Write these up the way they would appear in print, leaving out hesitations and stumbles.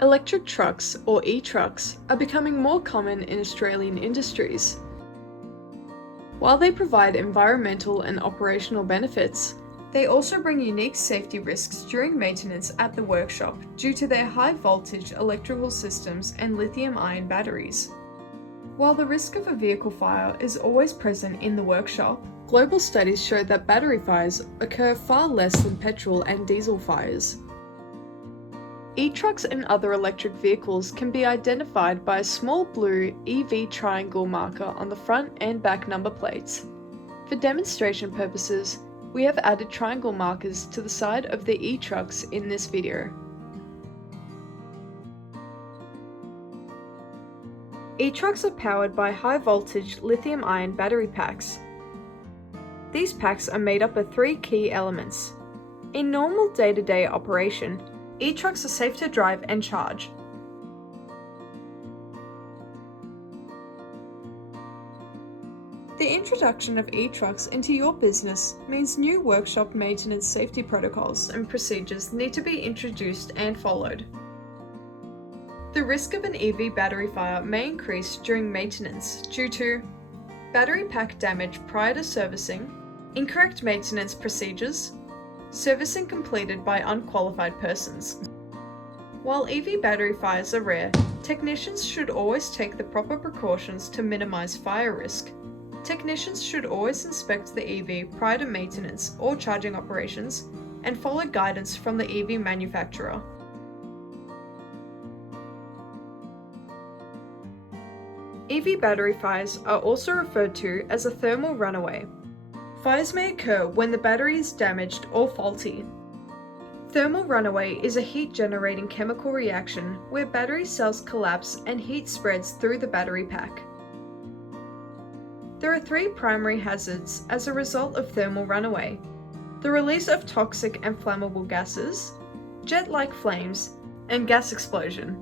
Electric trucks, or e-trucks, are becoming more common in Australian industries. While they provide environmental and operational benefits, they also bring unique safety risks during maintenance at the workshop due to their high-voltage electrical systems and lithium-ion batteries. While the risk of a vehicle fire is always present in the workshop, global studies show that battery fires occur far less than petrol and diesel fires. E-trucks and other electric vehicles can be identified by a small blue EV triangle marker on the front and back number plates. For demonstration purposes, we have added triangle markers to the side of the e-trucks in this video. E-trucks are powered by high-voltage lithium-ion battery packs. These packs are made up of three key elements. In normal day-to-day operation, e-trucks are safe to drive and charge. The introduction of e-trucks into your business means new workshop maintenance safety protocols and procedures need to be introduced and followed. The risk of an EV battery fire may increase during maintenance due to battery pack damage prior to servicing, incorrect maintenance procedures, servicing completed by unqualified persons. While EV battery fires are rare, technicians should always take the proper precautions to minimize fire risk. Technicians should always inspect the EV prior to maintenance or charging operations and follow guidance from the EV manufacturer. EV battery fires are also referred to as a thermal runaway. Fires may occur when the battery is damaged or faulty. Thermal runaway is a heat-generating chemical reaction where battery cells collapse and heat spreads through the battery pack. There are three primary hazards as a result of thermal runaway: the release of toxic and flammable gases, jet-like flames, and gas explosion.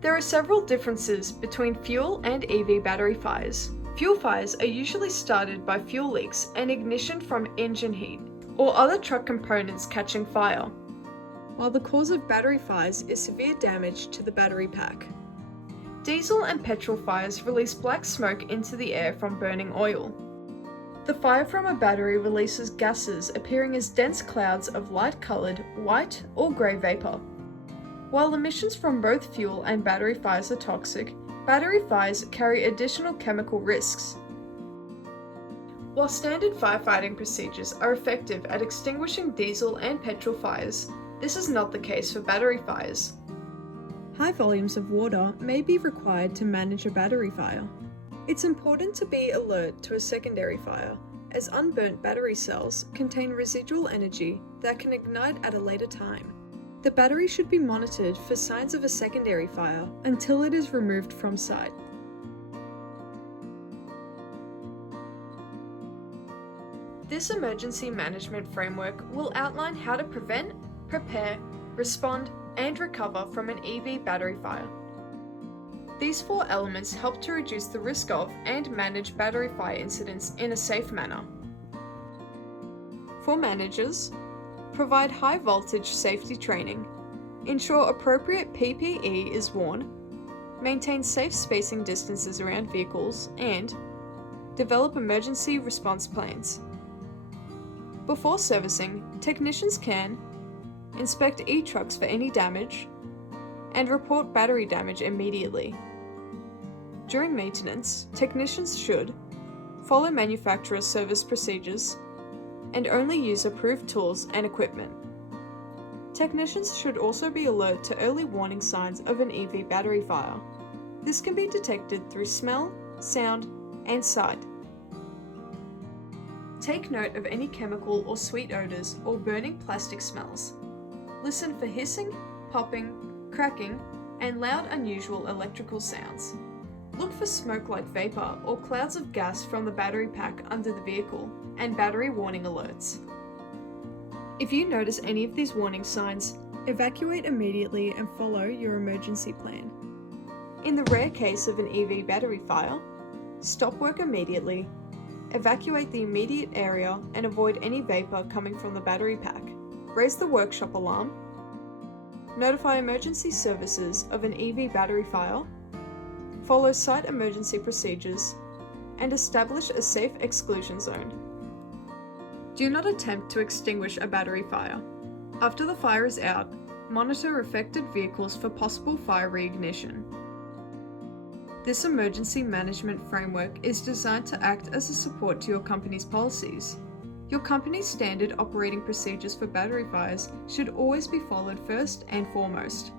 There are several differences between fuel and EV battery fires. Fuel fires are usually started by fuel leaks and ignition from engine heat, or other truck components catching fire, while the cause of battery fires is severe damage to the battery pack. Diesel and petrol fires release black smoke into the air from burning oil. The fire from a battery releases gases appearing as dense clouds of light-coloured white or grey vapour. While emissions from both fuel and battery fires are toxic, battery fires carry additional chemical risks. While standard firefighting procedures are effective at extinguishing diesel and petrol fires, this is not the case for battery fires. High volumes of water may be required to manage a battery fire. It's important to be alert to a secondary fire, as unburnt battery cells contain residual energy that can ignite at a later time. The battery should be monitored for signs of a secondary fire until it is removed from site. This emergency management framework will outline how to prevent, prepare, respond, and recover from an EV battery fire. These four elements help to reduce the risk of and manage battery fire incidents in a safe manner. For managers, provide high voltage safety training, ensure appropriate PPE is worn, maintain safe spacing distances around vehicles, and develop emergency response plans. Before servicing, technicians can inspect e-trucks for any damage and report battery damage immediately. During maintenance, technicians should follow manufacturer's service procedures and only use approved tools and equipment. Technicians should also be alert to early warning signs of an EV battery fire. This can be detected through smell, sound, and sight. Take note of any chemical or sweet odors or burning plastic smells. Listen for hissing, popping, cracking, and loud unusual electrical sounds. Look for smoke-like vapor or clouds of gas from the battery pack under the vehicle, and battery warning alerts. If you notice any of these warning signs, evacuate immediately and follow your emergency plan. In the rare case of an EV battery fire, stop work immediately, Evacuate the immediate area and avoid any vapor coming from the battery pack. Raise the workshop alarm. Notify emergency services of an EV battery fire. Follow site emergency procedures. And establish a safe exclusion zone. Do not attempt to extinguish a battery fire. After the fire is out, monitor affected vehicles for possible fire reignition. This emergency management framework is designed to act as a support to your company's policies. Your company's standard operating procedures for battery fires should always be followed first and foremost.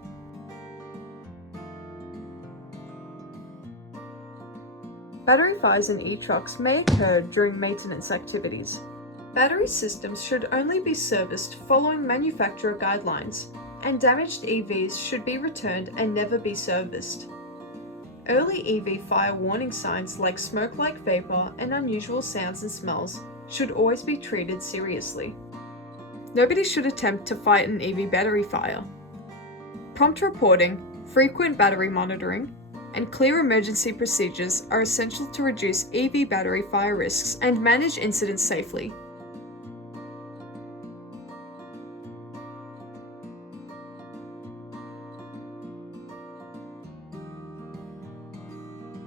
Battery fires in e-trucks may occur during maintenance activities. Battery systems should only be serviced following manufacturer guidelines, and damaged EVs should be returned and never be serviced. Early EV fire warning signs like smoke-like vapor and unusual sounds and smells should always be treated seriously. Nobody should attempt to fight an EV battery fire. Prompt reporting, frequent battery monitoring, and clear emergency procedures are essential to reduce EV battery fire risks and manage incidents safely.